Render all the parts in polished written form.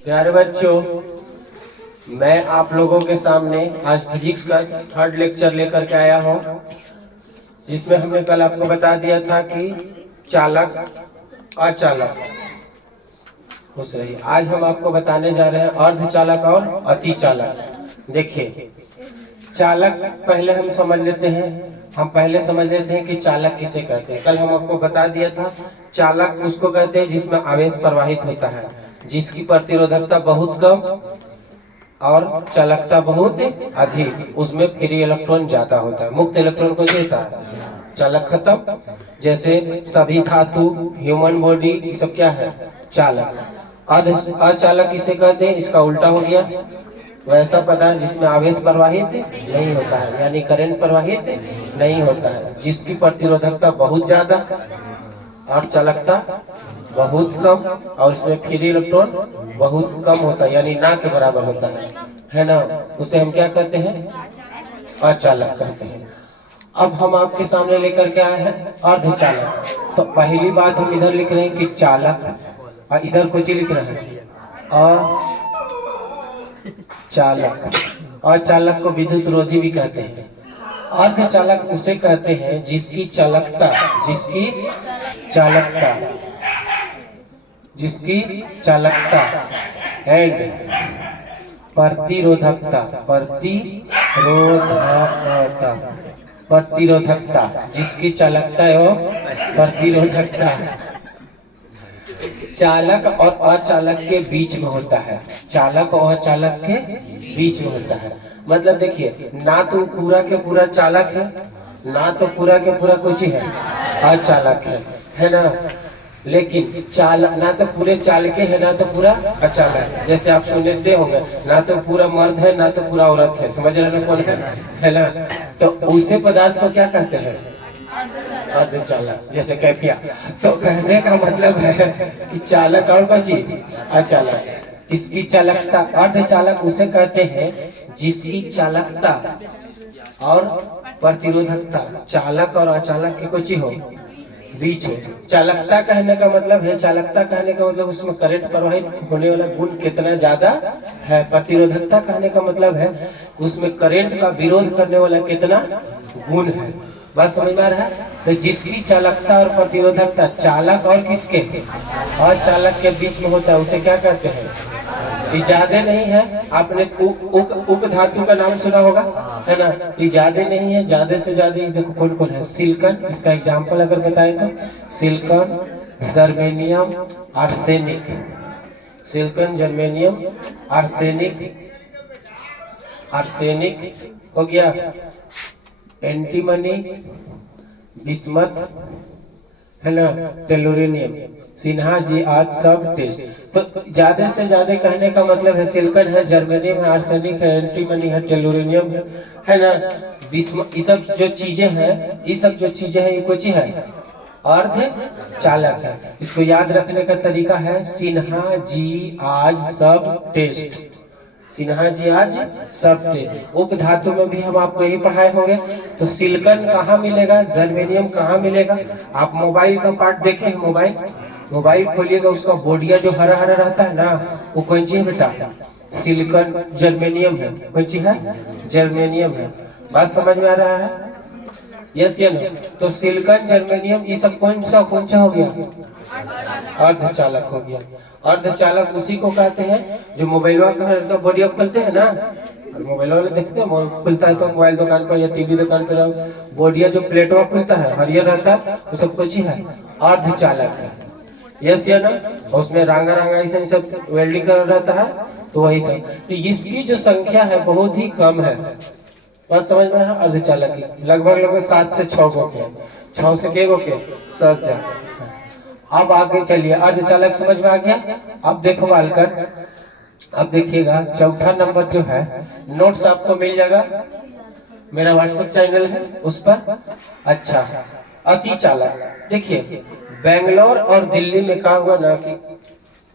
प्यारे बच्चों, मैं आप लोगों के सामने आज फिजिक्स का थर्ड लेक्चर लेकर के आया हूँ, जिसमें हमने कल आपको बता दिया था कि चालक, अचालक। खुश रहिए। आज हम आपको बताने जा रहे हैं अर्धचालक और अतिचालक। देखिए, चालक पहले हम समझ लेते हैं कि चालक किसे कहते हैं। कल हम आपको बता दिया था, चालक उसको कहते हैं जिसमें आवेश प्रवाहित होता है, जिसकी प्रतिरोधकता बहुत कम और चालकता बहुत अधिक, उसमें फ्री इलेक्ट्रॉन ज्यादा होता है, मुक्त इलेक्ट्रॉन को देता है। चालक खत्म। जैसे सभी धातु, ह्यूमन बॉडी, ये सब क्या है? चालक। अचालक किसे कहते हैं? इसका उल्टा हो गया, वैसा पदार्थ जिसमें आवेश प्रवाहित नहीं होता है, यानी करंट प्रवाहित नहीं होता है, जिसकी प्रतिरोधकता बहुत ज्यादा और चालकता बहुत कम, और उसमें फ्री इलेक्ट्रॉन बहुत कम होता है, यानी ना के बराबर होता है ना। उसे हम क्या कहते हैं? अचालक कहते हैं। अब हम आपके सामने लेकर के आए हैं अर्धचालक। तो पहली बात हम इधर लिख रहे हैं कि चालक, और इधर कुछ लिख रहे हैं अचालक। अचालक को विद्युत रोधी भी कहते हैं। अर्धचालक उसे कहते हैं जिसकी चालकता एंड प्रतिरोधकता जिसकी चालकता एवं प्रतिरोधकता चालक और अचालक के बीच में होता है। चालक और अचालक के बीच में होता है। मतलब देखिए, ना तो पूरा के पूरा चालक है, ना तो पूरा के पूरा कुछ है अचालक है ना। लेकिन चालक ना तो पूरे चालके है, ना तो पूरा अचालक है। जैसे आप सुनते होंगे, ना तो पूरा मर्द है, ना तो पूरा औरत है। समझ रहे हैं कौन है ना? तो उसे पदार्थ को क्या कहते हैं? अर्धचालक। जैसे कैफिया। तो कहने का मतलब है कि चालक और कोई चीज अचालक। इसकी चालकता, अर्धचालक उसे कहते हैं जिसकी चालकता और प्रतिरोधकता चालक और अचालक की कुछ हो बीच हो। चालकता कहने का मतलब उसमें करंट प्रवाहित होने वाला गुण कितना ज्यादा है। प्रतिरोधकता कहने का मतलब है उसमें करंट का विरोध करने वाला कितना गुण है। बस समझ में आ रहा है? तो जिसकी चालकता और प्रतिरोधकता चालक और किसके और चालक के बीच में होता है, उसे क्या कहते हैं? ये ज्यादा नहीं है। आपने उप धातु का नाम सुना होगा, है ना? ये ज्यादा नहीं है, ज्यादा से ज्यादा देखो कौन कौन है। सिलिकॉन, इसका एग्जांपल अगर बताएं तो silicon, germanium, arsenic. Silicon, germanium, arsenic हो गया, एंटीमनी, बिस्मथ, है ना, टेलुरिनियम, सिन्हा जी आज सब टेस्ट। तो ज्यादा से ज्यादा कहने का मतलब है सिलिकॉन है, जर्मेनियम है, आर्सेनिक है, एंटीमनी है, टेलुरिनियम है ना, बिस्मथ। ये सब जो चीजें हैं ये कुछ है अर्धचालक है। इसको याद रखने का तरीका है सिन्हा जी आज सब टेस्ट। सिन्हा जी आज सब टेस्ट। उप धातु में भी हम आपको यही पढ़ाए होंगे। तो सिलिकॉन कहाँ मिलेगा, जर्मेनियम कहाँ मिलेगा? आप मोबाइल का पार्ट देखें, मोबाइल खोलिएगा, उसका बोडिया जो हरा हरा रहता है ना, वो कौन सी है बेटा? सिलिकॉन, जर्मेनियम है। कौन सी है? जर्मेनियम है। बात समझ में आ रहा है? Yes or no? तो सिलिकॉन, जर्मेनियम, ये सब कौन सा हो गया? अर्धचालक हो गया। अर्धचालक उसी को कहते हैं जो मोबाइल का बोडिया खोलते हैं ना, मोबाइल वाले देखते हैं, खुलता है तो मोबाइल दुकान पर या टीवी दुकान पर जाओ, बोडिया जो प्लेटवा खुलता है हरियर रहता है, वो सब कुछ ही है अर्धचालक है। यस या ना? उसमें रांगा ऐसे सब वेल्डिंग कर रहता है, तो वही सब। तो इसकी जो संख्या है बहुत ही कम है। बात समझ में है? अर्धचालक की लगभग 7 से 6 गो के, 6 से के गो के 7। अब आगे चलिए, अर्धचालक समझ में आ गया। अब देखो बालकर, अब देखिएगा चौथा नंबर जो है, नोट्स आपको मिल जाएगा, मेरा व्हाट्सएप चैनल है उस पर। अच्छा, अतिचालक। देखिए, बेंगलोर और दिल्ली में कहा हुआ ना कि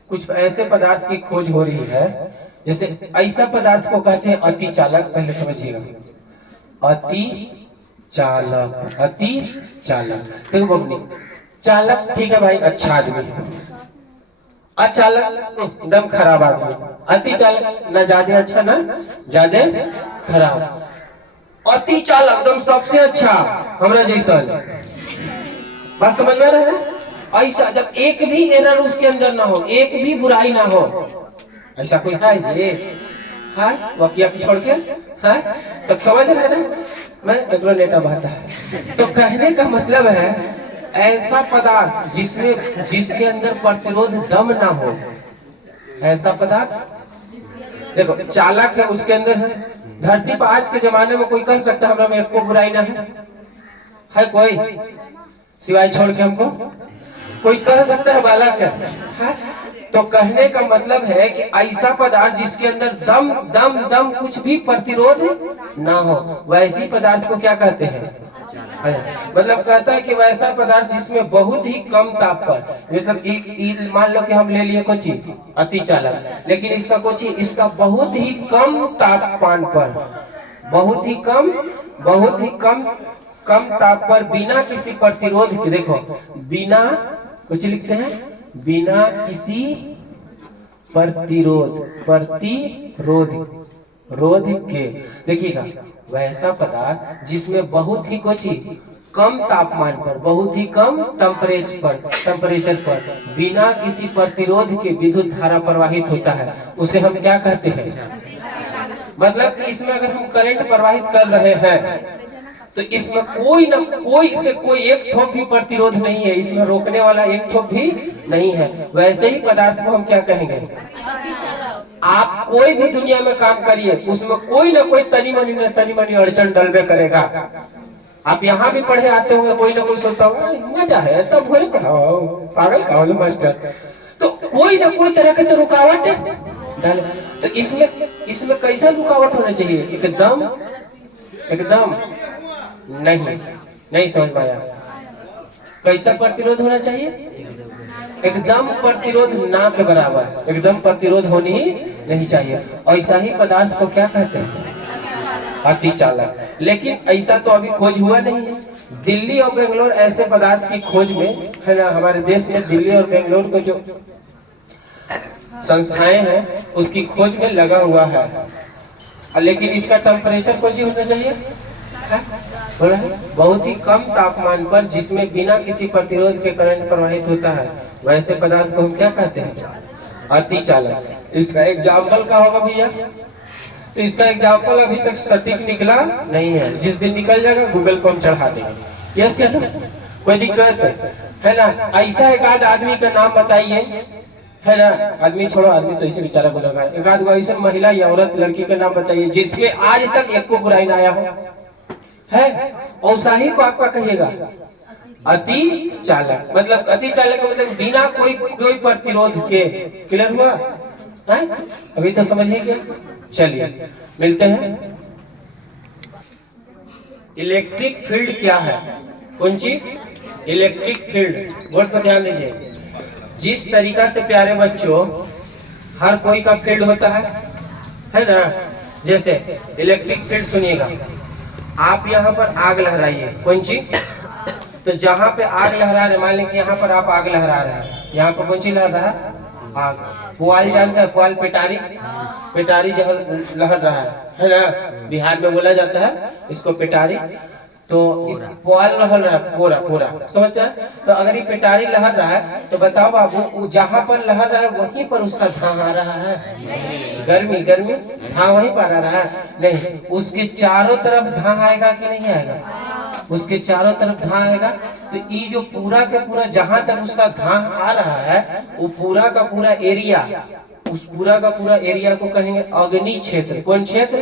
कुछ ऐसे पदार्थ की खोज हो रही है, जैसे ऐसा पदार्थ को कहते हैं अतिचालक। पहले समझिएगा, अतिचालक। देखो बबनी, चालक ठीक है भाई, अच्छा आदमी है, अचालक एकदम खराब आदमी, अति चालक ना ज्यादा अच्छा ना ज्यादा खराब, अति चालक एकदम सबसे अच्छा हमरा जैसा। बात समझ में रहे? ऐसा जब एक भी एरर उसके अंदर ना हो, एक भी बुराई ना हो, ऐसा कोई है ये? है वकिया की छोड़ के है? तब समझ रहे ना? मैं अगला नेता बात है। तो कहने का मतलब है ऐसा पदार्थ जिसमें जिसके अंदर प्रतिरोध दम ना हो, ऐसा पदार्थ देखो चालक है उसके अंदर है। धरती पर आज के जमाने में कोई कह सकता है हमरा में एको बुराई ना है कोई सिवाय छोड़ के हमको? कोई कह सकता है बालक है? तो कहने का मतलब है कि ऐसा पदार्थ जिसके अंदर दम दम दम कुछ भी प्रतिरोध ना हो, वैसी पदार्थ को क्या कहते हैं? मतलब कहता है कि वैसा पदार्थ जिसमें बहुत ही कम ताप पर, मतलब मान लो कि हम ले लिए कोई चीज अति चालक, लेकिन इसका कुछ इसका बहुत ही कम तापमान पर, बहुत ही कम ताप पर बिना किसी प्रतिरोध के, देखो बिना कुछ लिखते हैं, बिना किसी प्रतिरोध के, देखिएगा वैसा पदार्थ जिसमें बहुत ही कुछ कम तापमान पर, बहुत ही कम टेम्परेचर पर बिना किसी प्रतिरोध के विद्युत धारा प्रवाहित होता है, उसे हम क्या कहते हैं? मतलब कि इसमें अगर हम करंट प्रवाहित कर रहे हैं तो इसमें कोई एक ठोप भी प्रतिरोध नहीं है, इसमें रोकने वाला एक ठोप भी नहीं है, वैसे ही पदार्थ को हम क्या कहेंगे? आप कोई भी दुनिया में काम करिए, उसमें कोई ना कोई तनी मनी अड़चन डलबे करेगा। आप यहाँ भी पढ़े आते होंगे, कोई ना कोई सोचता होगा मजा है तब वही पढ़ाओ, पागल कहो मास्टर, तो कोई ना कोई तरह के तो रुकावट डाले। तो इसमें कैसा रुकावट होना चाहिए? एकदम नहीं समझ पाया। कैसा प्रतिरोध होना चाहिए? एकदम प्रतिरोध ना के बराबर, एकदम प्रतिरोध होनी ही नहीं चाहिए। ऐसा ही पदार्थ को क्या कहते हैं? अति चालक। लेकिन ऐसा तो अभी खोज हुआ नहीं है। दिल्ली और बेंगलोर ऐसे पदार्थ की खोज में है ना, हमारे देश में दिल्ली और बेंगलोर को जो संस्थाएं हैं उसकी खोज में लगा हुआ है, लेकिन इसका टेम्परेचर कुछ ही होना चाहिए बोला है? बहुत ही कम तापमान पर जिसमें बिना किसी प्रतिरोध के करंट प्रवाहित होता है, वैसे पदार्थ को हम क्या कहते हैं? अति चालक। इसका एग्जाम्पल क्या होगा भैया? तो इसका एग्जाम्पल अभी तक सटीक निकला नहीं है, जिस दिन निकल जाएगा गूगल पर हम चढ़ा देंगे। Yes or no? कोई दिक्कत है ना? ऐसा एक आध आदमी का नाम बताइए, है ना? आदमी छोड़ो, आदमी तो इसे बेचारा बोलेगा, एक आध ऐसा महिला या औरत लड़की का नाम बताइए जिसमें आज तक एक को बुराई ना आया हो, है? औसाही को आपका कहिएगा अति चालक। मतलब अति चालक का मतलब बिना कोई प्रतिरोध के। क्लियर हुआ है? अभी तो समझिए क्या? चलिए मिलते हैं। इलेक्ट्रिक फील्ड क्या है? कौन चीज? Electric field. बोर्ड पर ध्यान दीजिए। जिस तरीका से प्यारे बच्चों हर कोई का फील्ड होता है ना? जैसे इलेक्ट्रिक फील्ड सुनिएगा, आप यहाँ पर आग लहराइए, कौन चीज? तो जहाँ पे आग लहरा रहे, मान लें कि यहाँ पर आप आग लहरा रहे हैं, यहाँ पर कौन चीज लहर रहा है? आग। पुआल जानते हैं? पुआल, पिटारी जहाँ लहर रहा है ना? बिहार में बोला जाता है इसको पिटारी। तो पुआल लहर रहा है पूरा समझते हैं? तो अगर ये पिटारी लहर रहा है तो बताओ बाबू, जहाँ पर लहर रहा है वहीं पर उसका धां आ रहा है? गर्मी हाँ वहीं पर आ रहा है? नहीं, उसके चारों तरफ धां आएगा कि नहीं आएगा? उसके चारों तरफ धां आएगा। तो ये जो पूरा के पूरा जहां तक उसका धां आ रहा है, वो पूरा का पूरा एरिया, उस पूरा का पूरा एरिया को कहेंगे अग्नि क्षेत्र। कौन क्षेत्र?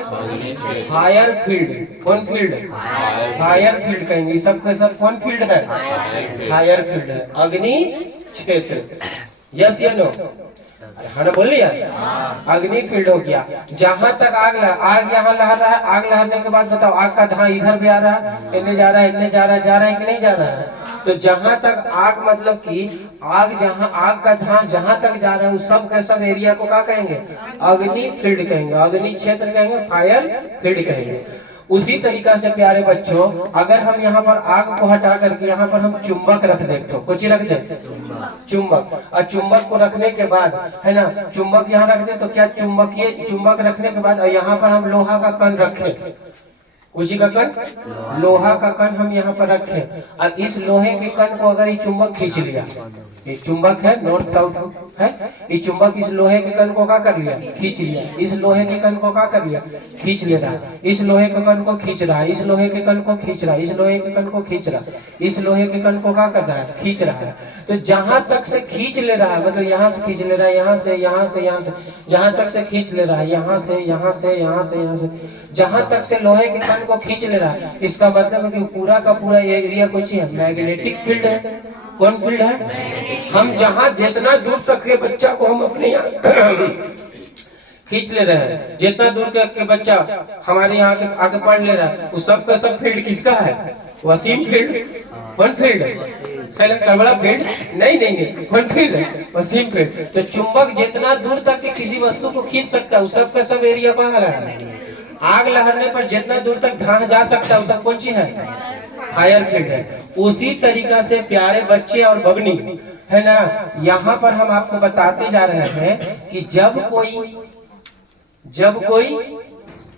Fire field. कौन फील्ड? फायर फील्ड कहेंगे। सबके सब कौन फील्ड है? फायर फील्ड है, अग्नि क्षेत्र। Yes or no? हाँ बोल लिया? अग्नि फील्ड हो गया। जहां तक आग यहाँ लहर रहा है, आग लहरने के बाद बताओ आग का धां इधर भी आ रहा है, इन्हें जा रहा है, इन्हें जा रहा है कि नहीं जा रहा है? तो जहां तक आग, मतलब कि आग जहां, आग का धां जहां तक जा रहा है उस सब के सब एरिया को क्या कहेंगे? अग्नि फील्ड कहेंगे, अग्नि क्षेत्र कहेंगे, फायर फील्ड कहेंगे। उसी तरीका से प्यारे बच्चों, अगर हम यहाँ पर आग को हटा करके यहाँ पर हम चुंबक रख दे, तो कुछ रख दे चुंबक, और चुंबक को रखने के बाद है ना, चुंबक यहाँ रख दे, तो क्या चुंबकीय चुंबक रखने के बाद यहाँ पर हम लोहा का कण रखें, उसी का कण, लोहा का कण हम यहाँ पर रखें, और इस लोहे के कण को अगर ये चुंबक खींच लिया, ये चुंबक है नॉर्थ साउथ है, ये चुंबक इस लोहे के कण को क्या कर लिया, खींच लिया, इस लोहे के कण को क्या कर लिया, खींच ले रहा है, इस लोहे के कण को खींच रहा है, इस लोहे के कण को खींच रहा है, इस लोहे के कण को खींच रहा है, इस लोहे के कण को क्या कर रहा है, खींच रहा है। तो जहां तक से खींच ले रहा है, मतलब यहाँ से खींच ले रहा है, यहाँ से यहाँ से यहाँ से, जहां तक से खींच ले रहा है, यहाँ से यहाँ से यहाँ से यहाँ से, जहां तक से लोहे के कण को खींच ले रहा है, इसका मतलब है कि पूरा का पूरा ये एरिया कुछ है, मैग्नेटिक फील्ड है। कौन फील्ड है? हम जहां जितना दूर तक के बच्चा को हम अपने यहाँ खींच ले रहे हैं, जितना दूर के बच्चा हमारे यहाँ आके पढ़ ले रहा है, उस सब का सब फील्ड किसका है? वसीम फील्ड। कौन फील्ड? कमला फील्ड? नहीं नहीं नहीं, कौन फील्ड है? वसीम फील्ड। तो चुंबक जितना दूर तक के किसी वस्तु को खींच सकता है, उस सब का सब एरिया कहाँ है? आग लहरने पर जितना दूर तक धां जा सकता है, उस सब कौन सी है? हायर फील्ड है। उसी तरीका से प्यारे बच्चे और बगनी है ना, यहाँ पर हम आपको बताते जा रहे हैं कि जब कोई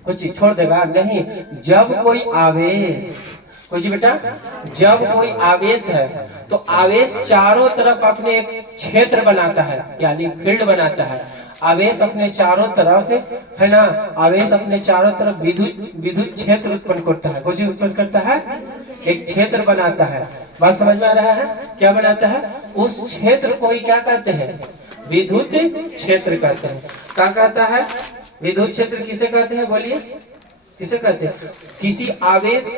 कुछ छोड़ देगा नहीं, जब कोई आवेश, कुछ बेटा, जब कोई आवेश है तो आवेश चारों तरफ अपने एक क्षेत्र बनाता है, यानी फील्ड बनाता है। आवेश अपने चारों तरफ है ना, आवेश अपने चारों तरफ विद्युत क्षेत्र उत्पन्न करता है। कुछ उत्पन्न करता है, एक क्षेत्र बनाता है। बात समझ में आ रहा है? क्या बनाता है? उस क्षेत्र को ही क्या कहते हैं? विद्युत क्षेत्र कहते हैं। क्या कहता है? विद्युत क्षेत्र किसे कहते हैं? बोलिए, किसे कहते हैं? किसी आवेश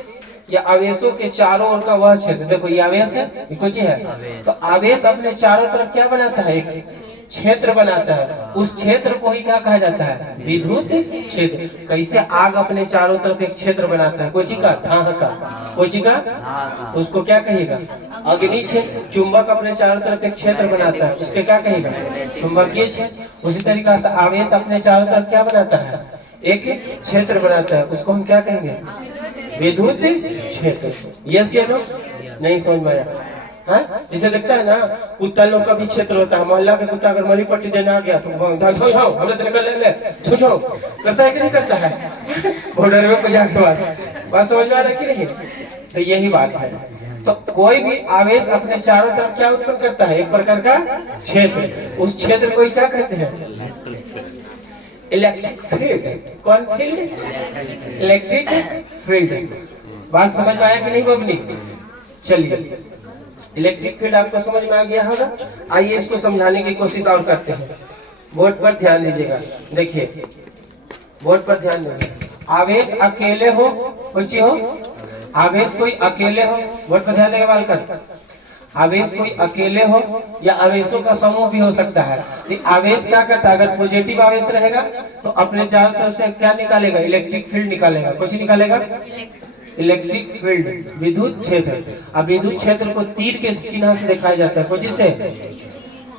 या आवेशों के चारों ओर का वह क्षेत्र। देखो ये आवेश है, ये कुछ है, तो आवेश अपने चारों तरफ क्या बनाता है? एक क्षेत्र बनाता है। उस क्षेत्र को ही क्या कहा जाता है? विद्युत क्षेत्र। कैसे आग अपने चारों तरफ एक क्षेत्र बनाता है, कोची का, धाह का, कोची का, उसको क्या कहेगा? अग्नि क्षेत्र। चुंबक अपने चारों तरफ एक क्षेत्र बनाता है, उसके क्या कहेगा? चुंबकीय क्षेत्र। उसी तरीका से आवेश अपने चारों तरफ क्या बनाता है? एक क्षेत्र बनाता है, उसको हम क्या कहेंगे? विद्युत क्षेत्र। Yes or no? नहीं समझ में आया? जिसे देखता है ना, कुत्ता लोग का भी क्षेत्र होता है। मोहल्ला के कुत्ता अगर मली पट्टी देने आ गया तो हमने तो निकल ले करता है कि नहीं करता है? बॉर्डर में जाने के बाद बात समझ में आ रहा है कि नहीं? तो यही बात है। तो कोई भी आवेश अपने चारों तरफ क्या उत्पन्न करता है? एक प्रकार का क्षेत्र। उस क्षेत्र को क्या कहते हैं? Electric field. कौन फील्ड? Electric field. बात समझ में आया कि नहीं बबनी? चलिए, इलेक्ट्रिक फील्ड आपको समझ में आ गया होगा। आइए इसको समझाने की कोशिश और करते हैं। बोर्ड पर ध्यान दीजिएगा। देखिए बोर्ड पर ध्यान दीजिए। आवेश अकेले हो, कुछ हो, आवेश कोई अकेले हो, बोर्ड पर ध्यान देगा बालकर। आवेश कोई अकेले हो या आवेशों का समूह भी हो सकता है। आवेश क्या करता है? अगर पॉजिटिव आवेश रहेगा तो अपने चारों तरफ से क्या निकालेगा? इलेक्ट्रिक फील्ड निकालेगा। कुछ निकालेगा? इलेक्ट्रिक फील्ड, विद्युत क्षेत्र। अब विद्युत क्षेत्र को तीर के चिन्ह से दिखाया जाता है। कुछ से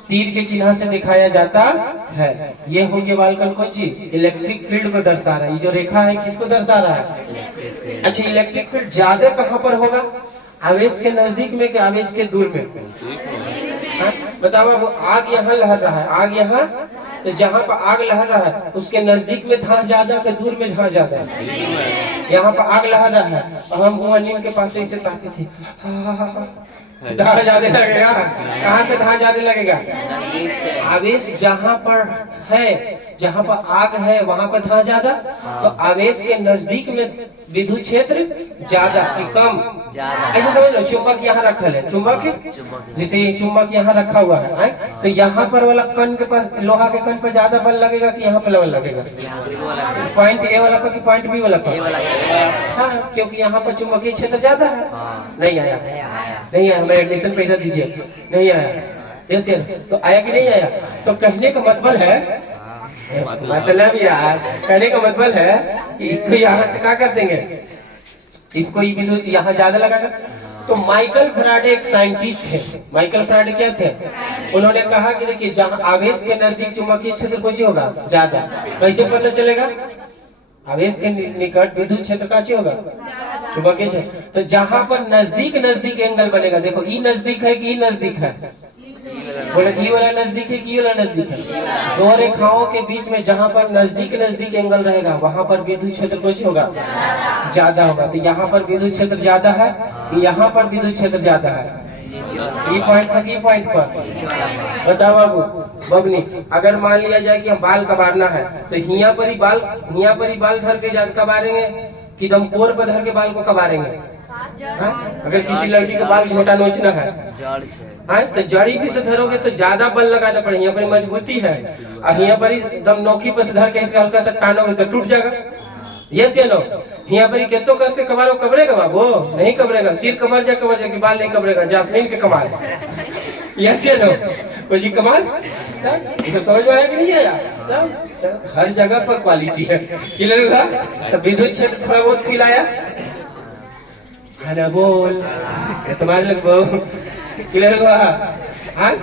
तीर के चिन्ह से दिखाया जाता है। ये हो गया बालकन को जी, इलेक्ट्रिक फील्ड को दर्शा रहा है। ये जो रेखा है किसको दर्शा रहा है? अच्छा, इलेक्ट्रिक फील्ड ज्यादा कहाँ पर होगा? आवेश के नजदीक में कि आवेश के दूर में? बताओ, वो आग यहाँ लहर रहा है, आग यहाँ, तो जहाँ पर आग लहर रहा है उसके नजदीक में धां ज्यादा के दूर में धां ज्यादा है? यहाँ पर आग लहर रहा है और हम नीम के पास से ताकते थे, धां ज्यादा लगेगा। कहाँ से धां ज्यादा लगेगा? आवेश जहाँ पर है, जहाँ पर आग है वहाँ पर धां ज्यादा, तो आवेश के नजदीक में विद्युत क्षेत्र ज्यादा कि कम? ऐसे समझ लो। चुंबक यहाँ रखा है, चुंबक जैसे ये चुंबक यहाँ रखा हुआ है, तो यहाँ पर वाला कण के पास, लोहा के कण पर ज्यादा बल लगेगा कि यहाँ पर बल लगेगा? पॉइंट ए वाला पर कि पॉइंट बी वाला पर? हाँ, क्योंकि यहाँ पर चुंबकीय क्षेत्र ज्यादा है। नहीं आया? नहीं आया? हमें एडमिशन पैसा दीजिए। नहीं आया? यस यार, तो आया कि नहीं आया? तो कहने का मतलब है, मतलब यार कहने का मतलब है कि इसको यहाँ से क्या कर देंगे? इसको यहाँ ज्यादा लगाएगा। तो माइकल फैराडे एक साइंटिस्ट थे। माइकल फैराडे क्या थे? उन्होंने कहा कि देखिए, जहाँ आवेश के नजदीक चुंबकीय क्षेत्र कुछ होगा ज्यादा। कैसे पता चलेगा? आवेश के निकट विद्युत क्षेत्र का होगा चुंबकीय क्षेत्र। तो जहाँ पर नजदीक नजदीक एंगल बनेगा, देखो ई नजदीक है कि ई नजदीक है, बोले ई वाला नजदीक है कि ई वाला नजदीक है। दो रेखाओं के बीच में जहाँ पर नजदीक नजदीक एंगल रहेगा वहां पर विद्युत क्षेत्र कुछ होगा ज्यादा होगा। तो यहाँ पर विद्युत क्षेत्र ज्यादा है, यहाँ पर विद्युत क्षेत्र ज्यादा है। ई पॉइंट पर, ई पॉइंट पर बताओ बाबू बबनी, अगर मान लिया जाए कि हम बाल कबारना है तो हिया पर ही बाल धर के कबारेंगे कि दम कोर पर धर के बाल को कबारेंगे? अगर किसी लड़की का बाल छोटा नोचना है तो जड़ी भी से धरोगे तो ज्यादा बल लगाना पड़ेगा, यहाँ पर मजबूती है। और यहाँ पर एकदम नोखी पर से धर के इसका हल्का सा टानोगे तो टूट जाएगा। Yes or no? यहाँ पर केतो कैसे कबारो, कबरेगा बाबू? नहीं कबरेगा। सिर कबर जा कि बाल नहीं कबरेगा। जासमीन के कमाल। Yes or no? कोई जी कमाल समझ में आया कि नहीं आया? हर जगह पर क्वालिटी है। क्लियर हुआ? तो विद्युत क्षेत्र थोड़ा बहुत फील आया है ना? बोल तुम्हारे लोग क्लियर हुआ? हाँ,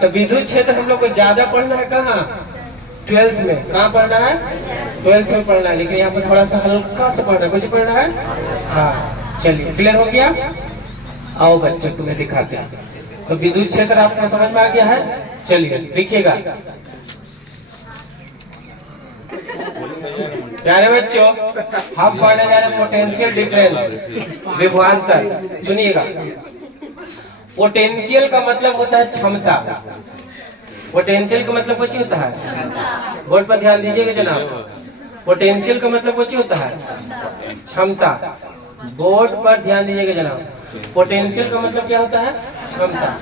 तो विद्युत क्षेत्र हम लोग को ज्यादा पढ़ना है कहाँ? 12th में। कहाँ पढ़ना है? 12th में पढ़ना है, लेकिन यहाँ पर थोड़ा सा हल्का सा पढ़ना है। कुछ पढ़ना है? हाँ चलिए, क्लियर हो गया? आओ बच्चों तुम्हें दिखाते हैं। तो विद्युत क्षेत्र आपको समझ में आ गया है? चलिए लिखिएगा। प्यारे बच्चों, हम पढ़ने जा रहे हैं पोटेंशियल डिफरेंस, विभवांतर। सुनिएगा, पोटेंशियल का मतलब होता है क्षमता। पोटेंशियल का मतलब कुछ होता है, बोर्ड पर ध्यान दीजिएगा जनाब। पोटेंशियल का मतलब कुछ होता है क्षमता। बोर्ड पर ध्यान दीजिएगा जनाब। पोटेंशियल का मतलब क्या होता है? क्षमता।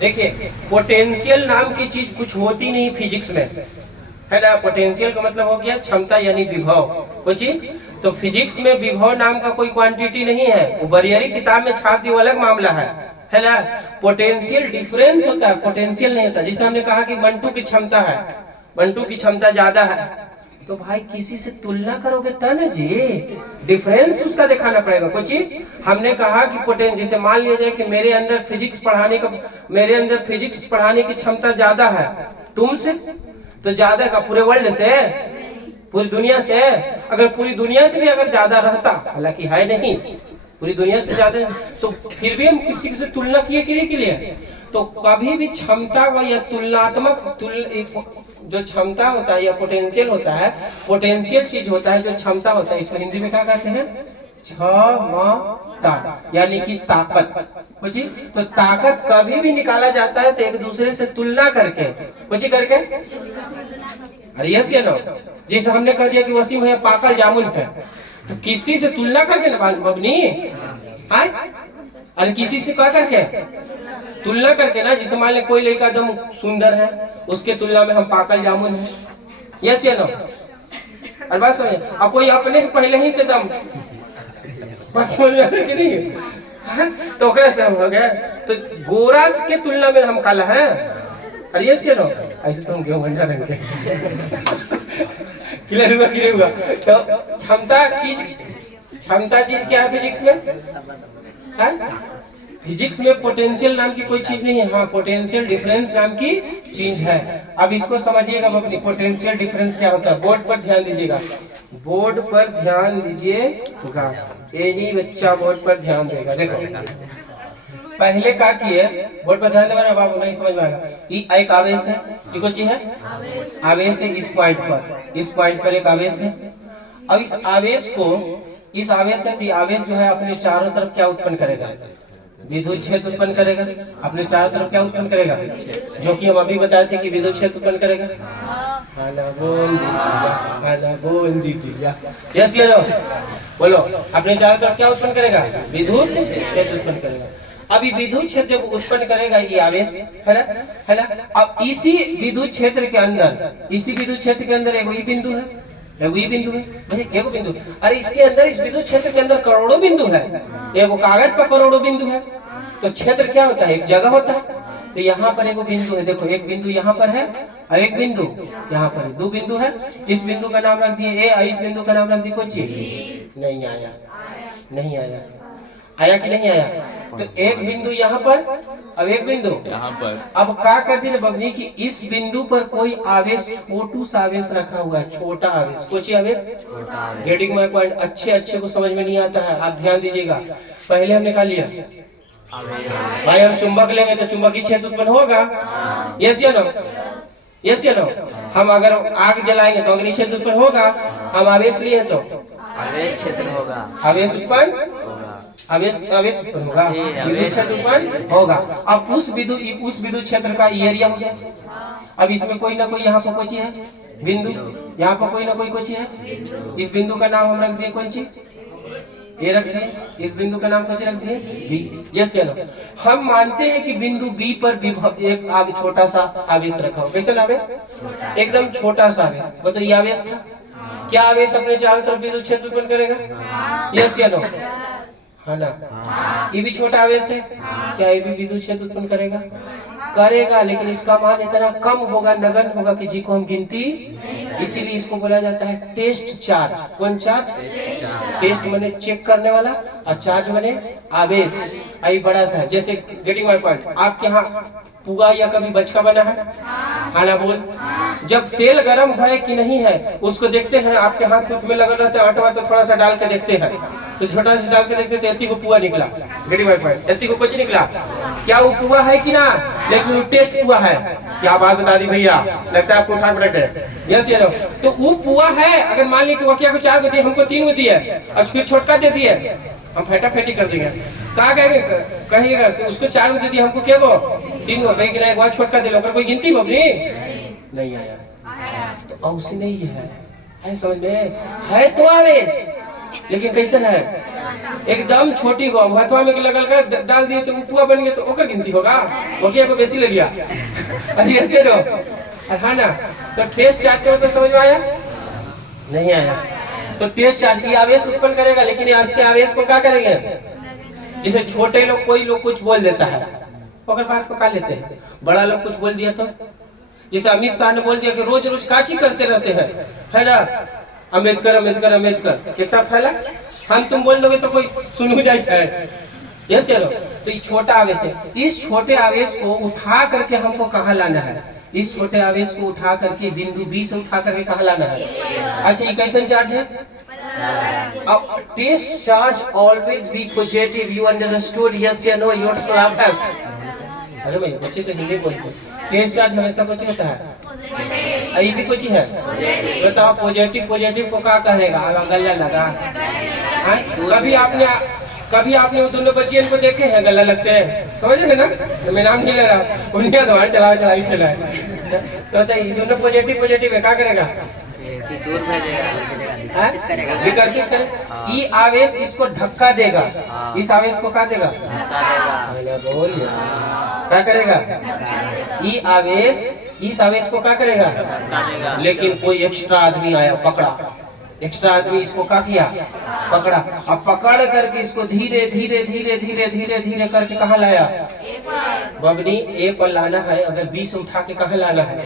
देखिए, पोटेंशियल नाम की चीज कुछ होती नहीं फिजिक्स में, है ना? पोटेंशियल का मतलब हो गया क्षमता यानी विभव कुछ। तो फिजिक्स में विभव नाम का कोई क्वांटिटी नहीं है, वो बरियरी किताब में छाप दी, वो अलग मामला है ना? पोटेंशियल डिफरेंस होता है, पोटेंशियल नहीं होता। जिसे हमने कहा कि मंटू की क्षमता है, मंटू की क्षमता ज्यादा है, तो भाई किसी से तुलना करोगे तब ना जी, डिफरेंस उसका दिखाना पड़ेगा कुछ। हमने कहा कि पोटेंशियल, जैसे मान लिया जाए कि मेरे अंदर फिजिक्स पढ़ाने की क्षमता ज्यादा है तुमसे, तो ज्यादा का पूरे वर्ल्ड से, पूरी दुनिया से, अगर पूरी दुनिया से भी अगर ज्यादा रहता, हालांकि है नहीं, पूरी दुनिया से ज्यादा, तो फिर भी हम किसी से तुलना किए के लिए। तो कभी भी क्षमता या तुलनात्मक जो क्षमता होता है या पोटेंशियल होता है, पोटेंशियल चीज होता है जो क्षमता होता है, इसको हिंदी में क्या कहते हैं? क्षमता, यानी कि ताकत। कुछ तो ताकत कभी भी निकाला जाता है तो एक दूसरे से तुलना करके, कुछ करके। अरे यस या नो? जैसे हमने कह दिया कि वसीम भैया पाकल जामुन है, तो किसी से तुलना करके ना बबनी, अरे किसी से कह करके तुलना करके ना। जिसे मान ले कोई लड़का एकदम सुंदर है, उसके तुलना में हम पाकल जामुन है। Yes or no? अरे बात समझ। अब कोई अपने पहले ही से दम बस समझ में कि नहीं, तो ओकरे से हम हो गए, तो गोरा के तुलना में हम काला है। अरे यस या नो? ऐसे तो हम गेहूं भंडा रंग के क्लियर हुआ? तो क्षमता चीज क्या है फिजिक्स में? फिजिक्स में पोटेंशियल नाम की कोई चीज नहीं है। हाँ, पोटेंशियल डिफरेंस नाम की चीज है। अब इसको समझिएगा अपनी, पोटेंशियल डिफरेंस क्या होता है। बोर्ड पर ध्यान दीजिएगा, बोर्ड पर ध्यान दीजिएगा, यही बच्चा बोर्ड पर ध्यान देगा। देखो पहले क्या किए, बोर्ड पर ध्यान देना बाबू, नहीं समझ में आएगा। ये एक आवेश है, ये कौन चीज है? आवेश है। इस पॉइंट पर एक आवेश है। अब इस आवेश से आवेश जो है अपने चारों तरफ क्या उत्पन्न करेगा? विद्युत क्षेत्र उत्पन्न करेगा। अपने चारों तरफ क्या उत्पन्न करेगा? जो कि हम अभी बताए थे कि विद्युत क्षेत्र उत्पन्न करेगा। बोल दीजिए यस या नो? बोलो, अपने चारों तरफ क्या उत्पन्न करेगा? विद्युत क्षेत्र उत्पन्न करेगा। अभी विद्युत क्षेत्र जब उत्पन्न करेगा, ये आवेश है ना? अब इसी विद्युत क्षेत्र के अंदर एक बिंदु है, एगो बिंदु। अरे इसके अंदर, इस विद्युत क्षेत्र के अंदर करोड़ों बिंदु है, एगो कागज पर करोड़ों बिंदु है। तो क्षेत्र क्या होता है? एक जगह होता है। तो यहाँ पर एगो बिंदु है, देखो एक बिंदु यहाँ पर है और एक बिंदु यहाँ पर है, दो बिंदु है। इस बिंदु का नाम रख दिए ए और इस बिंदु का नाम रख दिए कुछ नहीं आया कि नहीं आया? तो एक बिंदु यहाँ पर, अब एक बिंदु यहाँ पर। अब क्या कर दी बबनी कि इस बिंदु पर कोई आवेश, छोटू सा आवेश रखा हुआ है, छोटा आवेश। कोई आवेश, गेटिंग माय पॉइंट। अच्छे को समझ में नहीं आता है, आप ध्यान दीजिएगा। पहले हमने कहा लिया भाई, हम चुंबक लेंगे तो चुंबकीय क्षेत्र उत्पन्न होगा, yes or no, yes or no. हम अगर आग जलाएंगे तो अग्नि क्षेत्र उत्पन्न होगा। हम आवेश लिए तो आवेश क्षेत्र होगा, आवेश उत्पन्न होगा, आवेश उत्पन्न होगा, विद्युत क्षेत्र उत्पन्न होगा। अब उस विद्युत क्षेत्र का एरिया हो गया। अब इसमें कोई ना कोई यहाँ पर कोई है बिंदु, यहाँ पर कोई ना कोई है। इस बिंदु का नाम हम रख दिए कौन सी, ए रख दिए। इस बिंदु का नाम कौन सी रख दिए, बी। Yes or no. हम मानते हैं कि बिंदु बी पर एक छोटा सा आवेश रखा हो। कैसे आवेश, एकदम छोटा सा आवेश। वो तो ये आवेश था। क्या आवेश अपने चारों तरफ विद्युत क्षेत्र उत्पन्न करेगा, यस या नो, है ना। ये भी छोटा आवेश है, क्या ये भी विद्युत क्षेत्र उत्पन्न करेगा, लेकिन इसका मान इतना कम होगा, नगण्य होगा कि जी को हम गिनती। इसीलिए इसको बोला जाता है टेस्ट चार्ज। कौन चार्ज, टेस्ट माने चेक करने वाला, और चार्ज माने आवेश। आई बड़ा सा है, जैसे गेटिंग माय पॉइंट। आपके यहाँ पुआ या कभी बचका बना है, खाना बोल। जब तेल गरम है कि नहीं है उसको देखते हैं, आपके हाथ में लगा रहता है आटा, तो थोड़ा सा डाल के देखते हैं, तो छोटा सा डाल के देखते हैं, एत्ती को पुआ निकला। गेटिंग माय पॉइंट, एत्ती को कुछ निकला। क्या वो पुआ है कि ना, लेकिन वो टेस्ट पुआ है। क्या बात बता दी भैया, लगता है आपको उठा पटक दे, यस या नो। तो वो पुआ है। अगर मान ली वकिया को 4 गो दिए, हमको 3 गो दिए, और फिर छोटका दे दिए, हम फटाफटी कर देंगे। कहा कहेगा कि उसको 4 गो दे दिए, हमको क्या गो 3 गो, कहीं एक बार छोटका दे लो। अगर कोई गिनती बबनी नहीं आया तो औसी नहीं है समझ में है तो आवेश, लेकिन कैसन है, एकदम छोटी गो हथवा में लगल कर डाल दिए तो पुआ बन गया, तो ओकर गिनती होगा। वकिया को बेसी ले लिया, अभी ऐसे लो, है ना। तो टेस्ट चार्ज का मतलब समझ में आया, नहीं आया। तो टेस्ट चार्ज की आवेश उत्पन्न करेगा, लेकिन इसके आवेश को क्या करेंगे। जैसे छोटे लोग, कोई लोग कुछ बोल देता है, ओकर बात को का लेते हैं। बड़ा लोग कुछ बोल दिया तो, जैसे अमित शाह ने बोल दिया कि रोज रोज काची करते रहते हैं, है ना, अम्बेडकर अम्बेडकर अम्बेडकर, कितना फैला। हम तुम बोल दोगे तो कोई सुन हो जाता है, ये चलो। तो ये छोटा आवेश है। इस छोटे आवेश को उठा करके हमको कहाँ लाना है, इस छोटे आवेश को उठा करके बिंदु बी से उठा करके कहाँ लाना है। अच्छा, ये कैसा चार्ज है। अब test charge always be positive, you understood, yes or no, your class. अरे भाई बच्चे तो हिंदी बोलते हैं। टेस्ट चार्ज हमेशा कुछ होता है, अभी भी कुछ है। बताओ पॉजिटिव को क्या कहेगा, गला लगा। कभी आपने वो दोनों बच्चियों को देखे हैं गला लगते हैं, समझ रहे ना। तो मैं नाम नहीं ले रहा, उनका द्वार चला खेला है। तो दोनों पॉजिटिव है, क्या करेगा, दूर विकर्षित करेगा। ये आवेश इसको धक्का देगा, इस आवेश को क्या देगा, क्या करेगा। ये आवेश इस आवेश को क्या करेगा, लेकिन कोई एक्स्ट्रा आदमी आया, पकड़ा, एक्स्ट्रा आदमी इसको क्या किया, पकड़ा। अब पकड़ करके इसको धीरे धीरे धीरे धीरे धीरे धीरे करके कहाँ लाया, बबनी ए पर लाना है। अगर बी से उठा के कहाँ लाना है,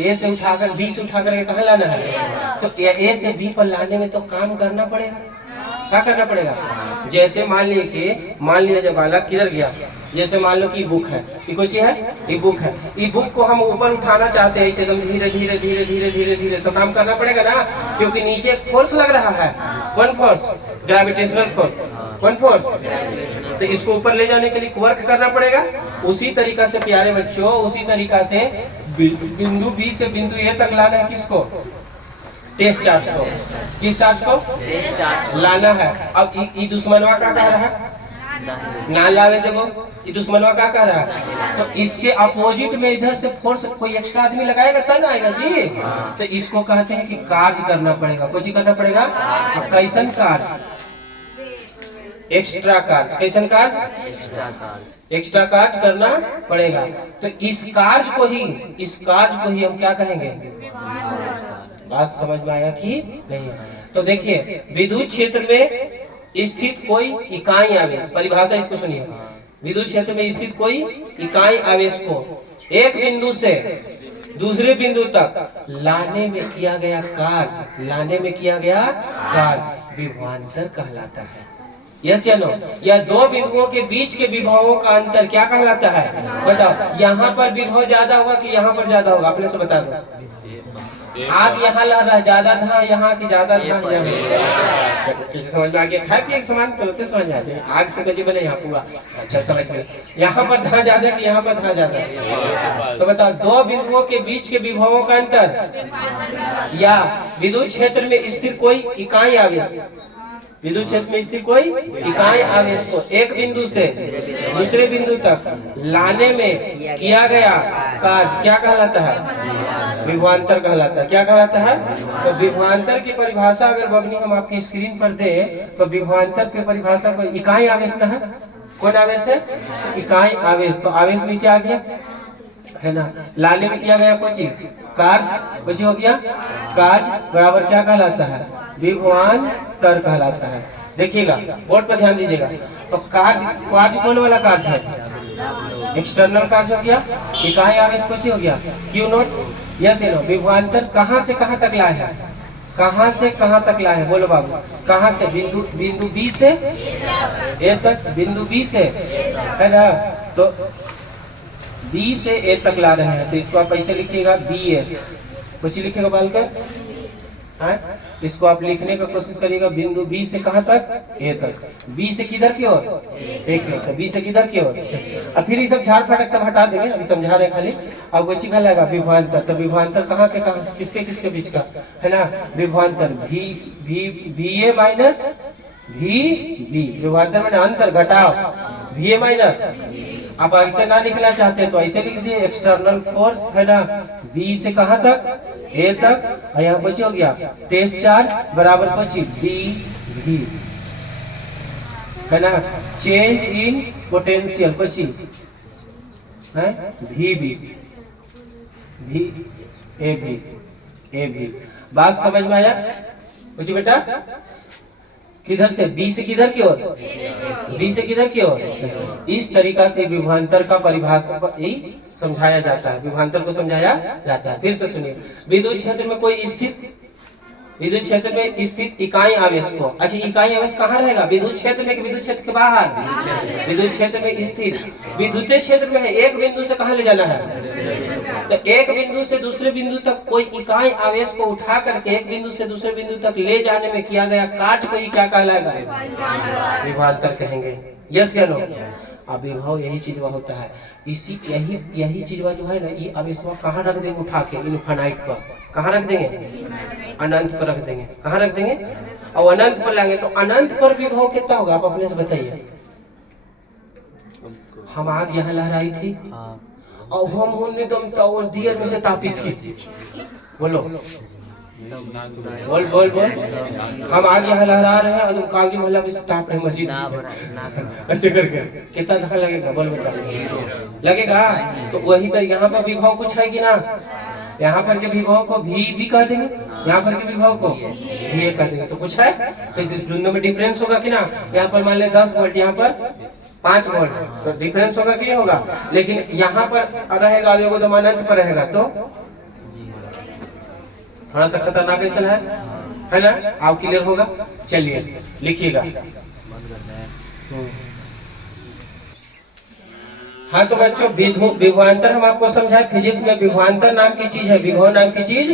ए से उठाकर बी से उठा करके कहाँ लाना है। तो ए से बी पर लाने में तो काम करना पड़ेगा, क्या करना पड़ेगा। जैसे मान लिया जब बालक किधर गया, जैसे मान लो कि बुक है, ये कोई चीज है, ये बुक है। ये बुक को हम ऊपर उठाना चाहते हैं, इसे एकदम धीरे धीरे धीरे धीरे धीरे धीरे, तो काम करना पड़ेगा ना, क्योंकि नीचे एक फोर्स लग रहा है। कौन फोर्स, ग्रेविटेशनल फोर्स। कौन फोर्स, तो इसको ऊपर ले जाने के लिए वर्क करना पड़ेगा। उसी तरीका से प्यारे बच्चों, उसी तरीका से बिंदु बी से बिंदु ए तक लाना है किसको, टेस्ट चार्ज को। किस चार्ज को, टेस्ट चार्ज लाना है। अब ये दुश्मनवा क्या कह रहा है, ना लावे देखो, ये दुश्मनवा क्या कह रहा है। तो इसके अपोजिट में इधर से फोर्स कोई एक्स्ट्रा आदमी लगाएगा तब आएगा जी। तो इसको कहते हैं कि कार्य करना पड़ेगा, कुछ करना पड़ेगा। कैसन कार्य, एक्स्ट्रा कार्य। कैसन कार्य, एक्स्ट्रा कार्य करना पड़ेगा। तो इस कार्य को ही हम क्या कहेंगे, बात समझ में आया कि नहीं। तो देखिए, विद्युत क्षेत्र में स्थित कोई इकाई आवेश, परिभाषा इसको सुनिए। विद्युत क्षेत्र में स्थित कोई इकाई आवेश को एक बिंदु से दूसरे बिंदु तक लाने में किया गया कार्य विभवांतर कहलाता है। Yes or no? या दो बिंदुओं के बीच के विभवों का अंतर क्या कहलाता है? बताओ, यहाँ पर विभव ज्यादा होगा कि यहाँ पर ज्यादा होगा? अपने से बता दो। आग यहाँ लग रहा है, ज्यादा था यहाँ की ज्यादा था यहाँ। किसी समझ में आ गया? खाए पिए सामान तुरंत समझ आ जाए। आग से कुछ बने यहाँ पूरा अच्छा समझ में। यहाँ पर था ज्यादा कि यहाँ पर था ज्यादा? तो बताओ, दो बिंदुओं के बीच के विभवों का अंतर या विद्युत क्षेत्र में स्थिर कोई इकाई आवेश, विद्युत क्षेत्र में स्थिर कोई इकाई आवेश को एक बिंदु से दूसरे बिंदु तक लाने में किया गया कार्य क्या कहलाता है? विभवांतर कहलाता है। क्या कहलाता है? तो विभवांतर की परिभाषा अगर बबनी हम आपकी स्क्रीन पर दे तो विभवांतर की परिभाषा को इकाई आवेश ना है। कौन आवेश है? इकाई आवेश। तो आवेश नीचे आ गया है ना, लाने में किया गया कुछ कार्य, कुछ हो गया कार्य बराबर क्या कहलाता है? विभवांतर कहलाता है। देखिएगा बोर्ड पर ध्यान दीजिएगा। तो कार्य कौन वाला कार्य है? एक्सटर्नल कार्य हो गया, इकाई आवेश कुछ हो गया क्यू नॉट। Yes no? विभवांतर कहाँ से कहाँ तक लाए है? कहाँ से कहाँ तक लाए है? बोलो बाबू, कहाँ से? बिंदु बी से ए तक, बिंदु बी से है ना, तो बी से ए तक ला रहे हैं। तो इसको आप कैसे लिखिएगा? बी ए कुछ लिखेगा बालकर, इसको आप लिखने का कोशिश करिएगा। बिंदु बी से कहाँ तक? ए तक। बी से किधर की ओर? एक तो बी से किधर की ओर? अब फिर ये सब झाड़ फटक सब हटा देंगे, अभी समझा रहे खाली। अब वो चीज लगेगा विभवांतर। तो विभवांतर कहाँ के कहाँ, किसके किसके बीच का है ना? विभवांतर V A minus V B. विभवांतर मैंने अंतर, घटाव, वी ए माइनस। आप ऐसे ना लिखना चाहते तो ऐसे लिख दिए, एक्सटर्नल फोर्स है ना, बी से कहाँ तक? ए तक। यहाँ कुछ हो गया तेज चार्ज बराबर कुछ डी भी है ना, चेंज इन पोटेंशियल कुछ है भी ए भी। बात समझ में आया कुछ बेटा? किधर से? बी से किधर की ओर? बी से किधर की ओर? इस तरीका से विभवांतर का परिभाषा समझाया जाता है, विभवांतर को समझाया जाता है। फिर से सुनिए, विद्युत क्षेत्र में कोई स्थित, विद्युत क्षेत्र में स्थित इकाई आवेश को, अच्छा इकाई आवेश कहाँ रहेगा? विद्युत क्षेत्र में, विद्युत क्षेत्र के बाहर? विद्युत क्षेत्र में स्थित। विद्युत क्षेत्र में है, एक बिंदु से कहाँ ले जाना है? तो एक बिंदु से दूसरे बिंदु तक कोई इकाई आवेश को उठा करके एक बिंदु से दूसरे बिंदु तक ले जाने में किया गया कार्य को क्या कहलाएगा? विभवांतर कहेंगे। Yes or no? अब विभव यही चीज होता है। इसी यही चीज जो है ना, ये आवेश कहाँ रख देंगे? उठा के इनफाइनाइट पर। कहाँ रख देंगे? अनंत पर रख देंगे। कहाँ रख देंगे? और अनंत पर लाएंगे तो अनंत पर विभव कितना होगा? आप अपने से बताइए। हम आग यहाँ लहराई थी और हमने तो दियर में से तापी थी। बोलो बोल बोल बोल। हम आग यहाँ लहरा रहे हैं और तुम कागजी मोहल्ला में से ताप रहे मस्जिद ऐसे करके। कितना धक्का लगेगा? बोल बता। लगेगा। तो वही तर यहाँ पर विभव कुछ है कि ना? यहाँ पर के विभव को भी कह देंगे, यहाँ पर के विभव को भी कह देंगे। तो कुछ है तो दोनों में डिफरेंस होगा कि ना? यहाँ पर मान ले 10 वोल्ट, यहाँ पर 5 वोल्ट, तो डिफरेंस होगा कि नहीं होगा? लेकिन यहाँ पर रहेगा तो अनंत पर रहेगा तो थोड़ा सा खतरनाक क्वेश्चन है ना? आप क्लियर होगा? चलिए लिखिएगा। हाँ तो बच्चों, विभवांतर हम आपको समझाए। फिजिक्स में विभवांतर नाम की चीज है, विभव नाम की चीज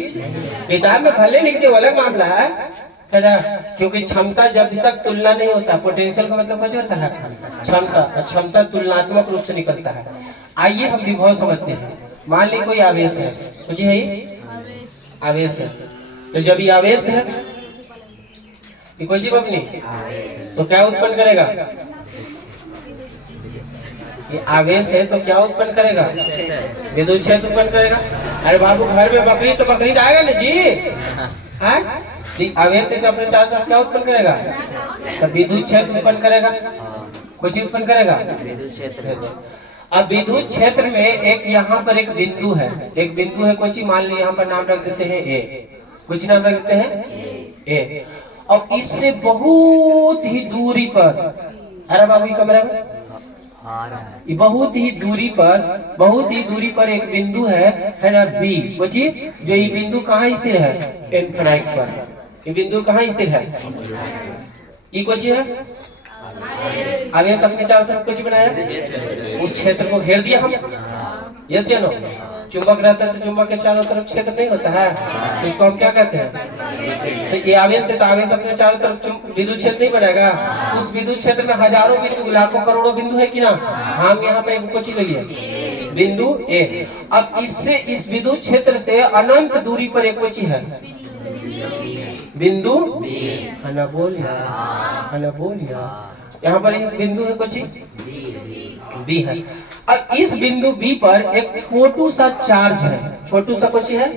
किताब में भले लिखते अलग मामला है ना, क्योंकि क्षमता जब तक तुलना नहीं होता, पोटेंशियल का मतलब क्या होता है? क्षमता। क्षमता तुलनात्मक रूप से निकलता है। आइए हम विभव समझते हैं। मान ली कोई आवेश है, कुछ है आवेश है, तो जब ये आवेश है ये कोई चीज अपनी, तो क्या उत्पन्न करेगा? ये आवेश है तो क्या उत्पन्न करेगा? विद्युत क्षेत्र उत्पन्न करेगा। अरे बाबू, घर में बकरी तो बकरी आएगा ना जी? हाँ, आवेश है तो अपने चारों तरफ क्या उत्पन्न करेगा? तो विद्युत क्षेत्र उत्पन्न करेगा। कुछ उत्पन्न करेगा विद्युत क्षेत्र। अब विद्युत क्षेत्र में एक यहाँ पर एक बिंदु है, एक बिंदु है कुछ, मान लीजिए यहाँ पर नाम रख देते हैं ए, कुछ नाम रख देते हैं ए। और इससे बहुत ही दूरी पर, अरे बाबू कमरे में बहुत ही दूरी पर एक बिंदु है ना बी, बुझी? जो ये बिंदु कहाँ स्थिर है? इनफिनाइट पर। ये बिंदु कहाँ स्थिर है? ये कुछ है आवेश अपने चारों तरफ कुछ बनाया, उस क्षेत्र को घेर दिया हम। Yes or no? चुंबक रहता है तो चुंबक के चारों तरफ क्षेत्र नहीं होता है, तो इसको हम क्या कहते हैं? तो ये आवेश है, तो आवेश अपने चारों तरफ विद्युत क्षेत्र नहीं बनाएगा। उस विद्युत क्षेत्र में हजारों बिंदु, लाखों करोड़ों बिंदु है कि ना? हम यहाँ पे एक कुछ लिए बिंदु ए। अब इससे, इस विद्युत क्षेत्र से अनंत दूरी पर एक कुछ है बिंदु अनबोलिया। यहाँ पर एक बिंदु है कुछ बी है। अब इस बिंदु बी पर एक छोटू सा चार्ज है, छोटू सा कुछ है,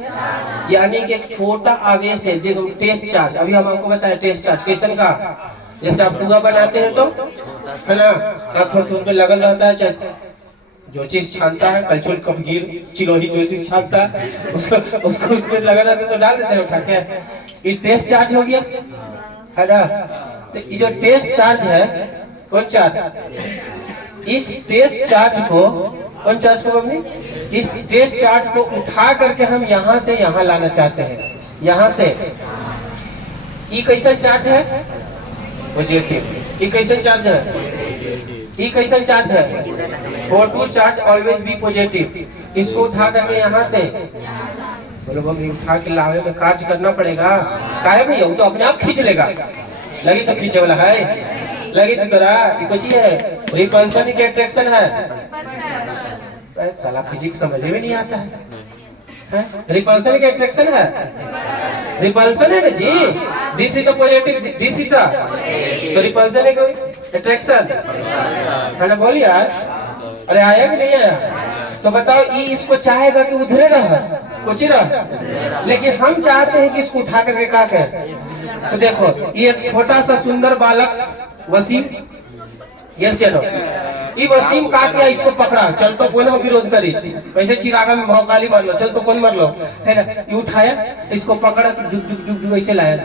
यानी कि एक छोटा आवेश है, जो टेस्ट चार्ज। अभी हम आपको बताया टेस्ट चार्ज कैसन का, जैसे आप सुबह बनाते हैं तो है ना, हाथ में लगल रहता है, चाहे जो चीज छानता है, कलछुल कपगीर चिलोही जो चीज छानता है उसको उसमें लगा रहता है तो डाल देते हैं उठा के। ये टेस्ट चार्ज हो गया है ना। तो ये जो टेस्ट चार्ज है, कौन चार्ज? इस टेस्ट चार्ज को, कौन चार्ज को बबली? इस टेस्ट चार्ज को उठा करके हम यहाँ से यहाँ लाना चाहते हैं। यहाँ से ये कैसा चार्ज है? पॉजिटिव। ये कैसा चार्ज है? ये कैसा चार्ज है? छोटू चार्ज ऑलवेज बी पॉजिटिव। इसको उठा करके यहाँ से, बोलो बबली, उठा के लावे में कार्य करना पड़ेगा। काहे भैया, वो तो अपने आप खींच लेगा। लगी तो खींचे वाला है, लगी तो करा कुछ है, रिपल्सन की अट्रैक्शन है। साला फिजिक्स समझ में नहीं आता है। रिपल्सन की अट्रैक्शन है, रिपल्सन है ना जी। This is the positive, this is the, तो रिपल्सन है कोई अट्रैक्शन है ना। बोल यार, अरे आया कि नहीं आया? तो बताओ, ये इसको चाहेगा कि उधरे रहा, कुछ रहा, लेकिन हम चाहते हैं कि इसको उठा करके क्या करें। तो देखो, ये एक छोटा सा सुंदर बालक वसीम, यस या नो? ये वसीम का किया, इसको पकड़ा, चल तो कौन विरोध करी, वैसे चिरागा में भौकाली मार लो, चल तो कौन मार लो, है ना। ये उठाया, इसको पकड़ा, डुब डुब डुब डुब ऐसे लाया,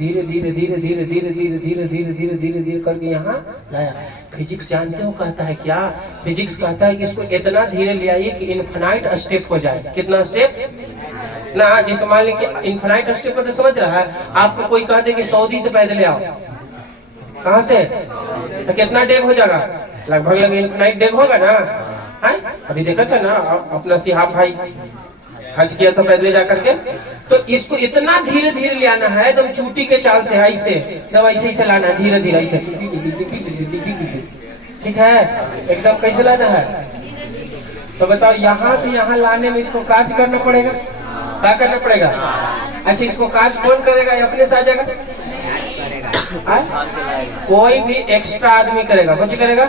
धीरे धीरे धीरे धीरे धीरे धीरे धीरे धीरे धीरे धीरे धीरे करके यहाँ लाया। फिजिक्स जानते हो कहता है क्या? फिजिक्स कहता है कि इसको इतना धीरे ले आइए कि इनफाइनाइट स्टेप हो जाए। कितना स्टेप ना? जिसे मान ली कि इनफाइनाइट स्टेप को तो समझ रहा है। आपको कोई कह दे कि सऊदी से पैदल आओ, कहाँ से, तो कितना डेग हो जाएगा? लगभग इनफाइनाइट डेग होगा ना। है अभी देखा था ना अपना सिहाब भाई हज किया था पैदल जा करके। तो इसको इतना धीरे धीरे ले आना है, एकदम चूटी के चाल से, ऐसे एकदम ऐसे लाना है, धीरे धीरे ऐसे, ठीक है, एकदम कैसे लाना है। तो बताओ, यहाँ से यहाँ लाने में इसको कार्य करना पड़ेगा, क्या करना पड़ेगा? अच्छा, इसको कार्य कौन करेगा? ये अपने से आ जाएगा? कोई भी एक्स्ट्रा आदमी करेगा। कुछ करेगा?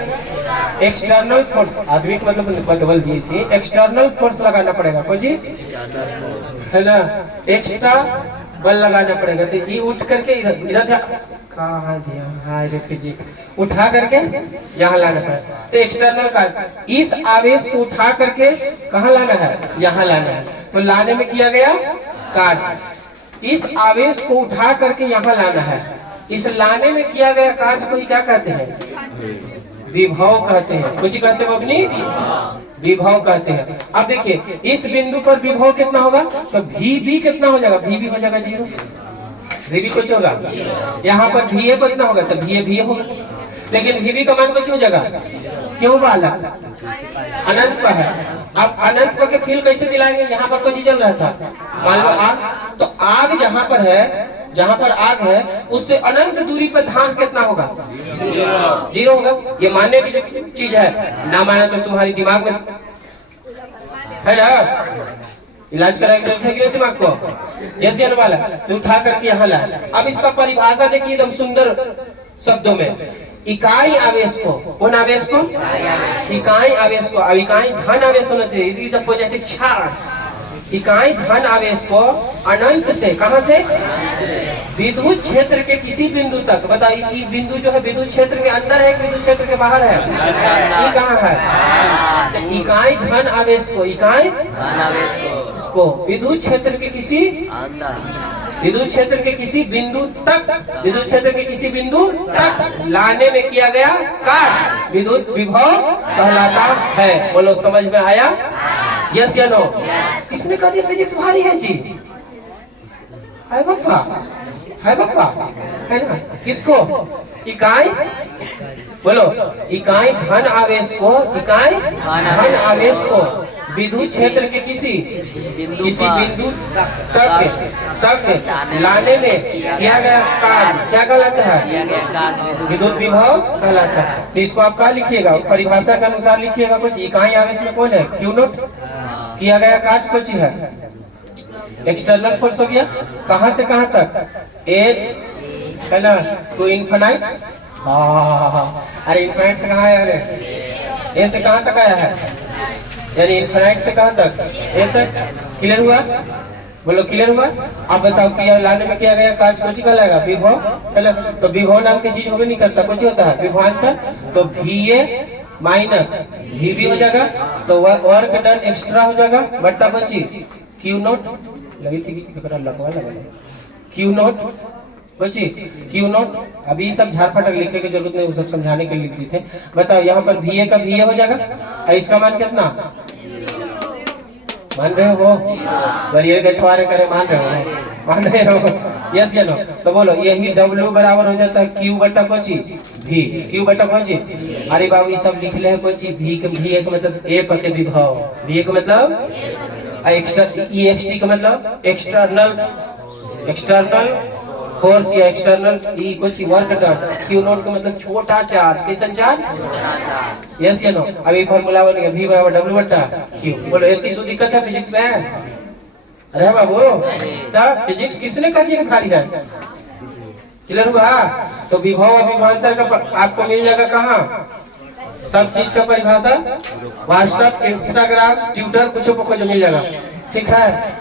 एक्सटर्नल फोर्स, आदमी का मतलब बदल दिए, एक्सटर्नल फोर्स लगाना पड़ेगा। कुछ है ना, एक्स्ट्रा बल लगाना पड़ेगा। तो ये उठ करके इधर इधर कहाँ दिया फिजिक्स, उठा करके यहाँ लाना पड़ेगा। तो एक्सटर्नल का इस आवेश को उठा करके कहाँ लाना है? यहाँ लाना है। तो लाने में किया गया कार्य, इस आवेश को उठा करके यहाँ लाना है। इस लाने में किया गया कार्य को क्या कहते हैं? विभव कहते हैं। कुछ कहते हैं अपनी विभव कहते हैं। अब देखिए, इस बिंदु पर विभव कितना होगा? तो भी कितना हो जाएगा? भी हो जाएगा 0, भी कुछ होगा। यहाँ पर भी कितना होगा? तो भी होगा। लेकिन भी का मान कुछ हो जाएगा, क्यों वाला? अनंत पर है। अब अनंत पर के फील कैसे दिलाएंगे? यहाँ पर कुछ चल रहा था, मान लो आग, तो आग जहाँ पर है, जहाँ पर आग है, उससे अनंत दूरी पर धान कितना होगा? 0 होगा। ये मानने की जो चीज है, ना माने तो तुम्हारी दिमाग में है ना, इलाज कराएंगे दिमाग को, यस वाला। तो उठा करके यहाँ ला। अब इसका परिभाषा देखिए एकदम सुंदर शब्दों में। इकाई आवेश को, कौन आवेश को? इकाई आवेश को। अब इकाई धन आवेश होना चाहिए, पॉजिटिव चार्ज। इकाई धन आवेश को अनंत से, कहां से? विद्युत क्षेत्र के किसी बिंदु तक। बताइए, ये बिंदु जो है विद्युत क्षेत्र के अंदर है, विद्युत क्षेत्र के बाहर है? ये कहाँ है? तो इकाई धन आवेश को, इकाई को विद्युत क्षेत्र के किसी, विद्युत क्षेत्र के किसी बिंदु तक, विद्युत क्षेत्र के किसी बिंदु तक लाने में किया गया कार्य विद्युत विभव कहलाता है। बोलो, समझ में आया? Yes or no? किसने कहा दिया फिजिक्स भारी है जी? है बप्पा, है बप्पा, है ना? किसको? इकाई बोलो, इकाई धन आवेश को, इकाई धन आवेश को विद्युत क्षेत्र के किसी बिंदु तक लाने में किया गया कार्य क्या कहलाता है? विद्युत विभव कहलाता है। तो इसको आप क्या लिखिएगा? परिभाषा के अनुसार लिखिएगा। कुछ इकाई आवेश में कौन है? Q not. किया गया कार्य कुछ है एक्सटर्नल फोर्स हो गया। कहां से कहां तक? ए है ना, टू इन्फिनाइट। अरे इन्फिनाइट से कहाँ आया? ए से कहां तक आया है? यानी इन्फिनाइट से कहां तक? ए तक। क्लियर हुआ? बोलो क्लियर हुआ? आप बताओ कि लाने में किया गया कार्य कुछ कहलाएगा? विभव। है ना, तो विभव नाम की चीज होगा नहीं करता, कुछ होता है विभवांतर। तो VA माइनस VB हो जाएगा, तो वर्क डन एक्स्ट्रा हो जाएगा, बट्टा बची क्यू नॉट लगी थी क्यू नॉट बची क्यू नॉट। अभी सब झाड़ फटक लिखने की जरूरत नहीं, वो सब समझाने के लिए लिखते थे। बताओ यहाँ पर VA का VA हो जाएगा, और इसका मान कितना मान रहे हो? बरियर गछवारे करे मान रहे हो? मान रहे हो? Yes or no? तो बोलो यही W बराबर हो जाता है Q बट्टा कोई चीज V। Q बट्टा कोई चीज। अरे बाबू ये सब लिख ले है कोई चीज। V का मतलब ए पर के विभव, VA का मतलब एक्स्ट्रा, EXT का मतलब एक्सटर्नल फोर्स या एक्सटर्नल ई कुछ वर्क डन। क्यू नॉट का मतलब छोटा charge, Kisan charge. Yes or no? अभी फार्मूला बन गया V बराबर W बट्टा Q। बोलो इतनी सो दिक्कत है फिजिक्स में? अरे बाबू तब फिजिक्स किसने कर दिया खाली है? क्लियर हुआ? तो विभव और विभवांतर का आपको मिल जाएगा कहाँ? सब चीज का परिभाषा व्हाट्सएप, इंस्टाग्राम, ट्विटर, कुछ मिल जाएगा। ठीक है।